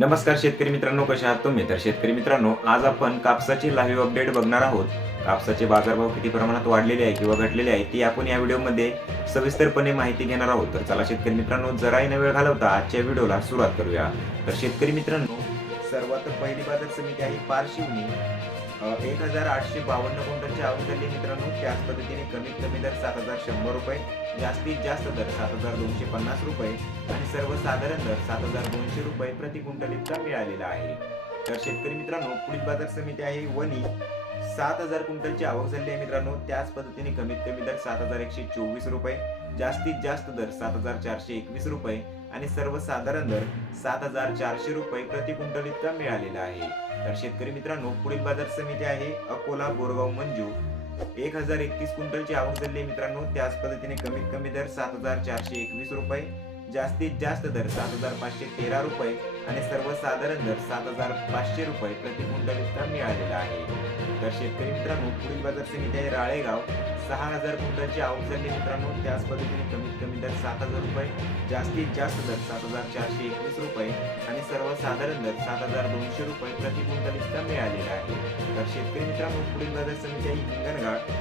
नमस्कार शेतकरी मित्रांनो कशा आहात तुम्ही? तर शेतकरी मित्रांनो आज आपण कापसाची लाईव्ह अपडेट बघणार आहोत. कापसाचे बाजारभाव किती प्रमाणात वाढलेले आहे किंवा घटलेले आहे ती आपण या व्हिडिओमध्ये सविस्तरपणे माहिती घेणार आहोत. तर चला शेतकरी मित्रांनो जराही न वेळ घालवता आजच्या व्हिडिओला सुरुवात करूया. तर शेतकरी मित्रांनो सर्वात पहिली बाजार समिती आहे पारशिवनी. एक हजार आठशे बावन्न क्विंटलची आवक झाली मित्रांनो. त्याच पद्धतीने कमीत कमी दर सात हजार शंभर रुपये जास्तीत जास्त दर सात हजार दोनशे पन्नास रुपये आणि सर्वसाधारण दर सात हजार दोनशे रुपये प्रति क्विंटल इतका मिळालेला आहे. तर शेतकरी मित्रांनो पुढील बाजार समिती आहे वनी सात हजार क्विंटलची आवक झाली आहे मित्रांनो. त्याच पद्धतीने कमीत कमी दर सात हजार एकशे चोवीस रुपये जास्तीत जास्त दर सात हजार चारशे एकवीस रुपये आणि सर्वसाधारण दर सात हजार चारशे रुपये प्रति क्विंटल इतका मिळालेला आहे. तर शेतकरी मित्रांनो पुढील बाजार समिती आहे अकोला बोरगाव मंजू. एक हजार एकतीस क्विंटलची आवक झाली आहे मित्रांनो. त्याच पद्धतीने कमीत कमी दर सात हजार चारशे एकवीस रुपये जास्तीत जास्त दर सात हजार पाचशे तेरा रुपये आणि सर्वसाधारण दर सात हजार पाचशे रुपये प्रति क्विंटल इतका मिळालेला आहे. तर शेतकरी मित्रांनो पुढील बाजार समिती आहे राळेगाव. सहा हजार क्विंटलची आवक झाली मित्रांनो. त्याच पद्धतीने कमीत कमी दर सात हजार रुपये जास्तीत जास्त दर सात हजार चारशे एकवीस रुपये आणि सर्वसाधारण दर सात हजार दोनशे रुपये प्रति क्विंटल इतका मिळालेला आहे. तर शेतकरी मित्रांनो पुढील बाजार समिती आहे हिंगणघाट.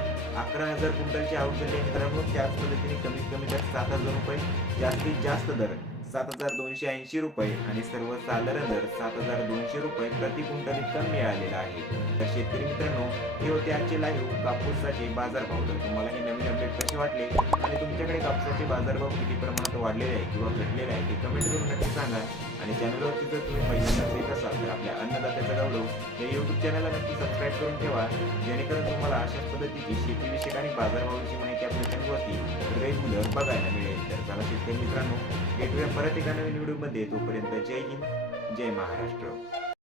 अकरा हजार क्विंटलची आवक झाली मित्रांनो. त्याच पद्धतीने कमीत कमी दर सात हजार रुपये जास्तीत जास्त दर सात हजार दोनशे ऐंशी रुपये आणि सर्वसाधारण दर सात हजार दोनशे रुपये प्रति क्विंटल इतका मिळालेला आहे. तर शेतकरी मित्रांनो हे होते आजचे लाईव्ह कापूसाचे बाजारभाव. तर तुम्हाला हे नवीन अपडेट कसे वाटले आणि तुमच्याकडे कापसाचे बाजारभाव किती प्रमाणात वाढलेले आहे किंवा घटलेले आहे ते कमेंट करून नक्की सांगा. आणि चॅनलवरती जर तुम्ही पहिल्यांदाच येत असाल तर आपल्या अन्नदात्याचा गौरव हे यूट्यूब चॅनलला नक्की सबस्क्राईब करून ठेवा. जेणेकरून तुम्हाला पद्धतीची शेतीविषयक आणि बाजारभावाची माहिती आपल्या चॅनलवरती रेग्युलर बघायला मिळेल. तर चला शेतकरी मित्रांनो भेटूया परत एका नवीन व्हिडिओमध्ये. तोपर्यंत जय हिंद जय महाराष्ट्र.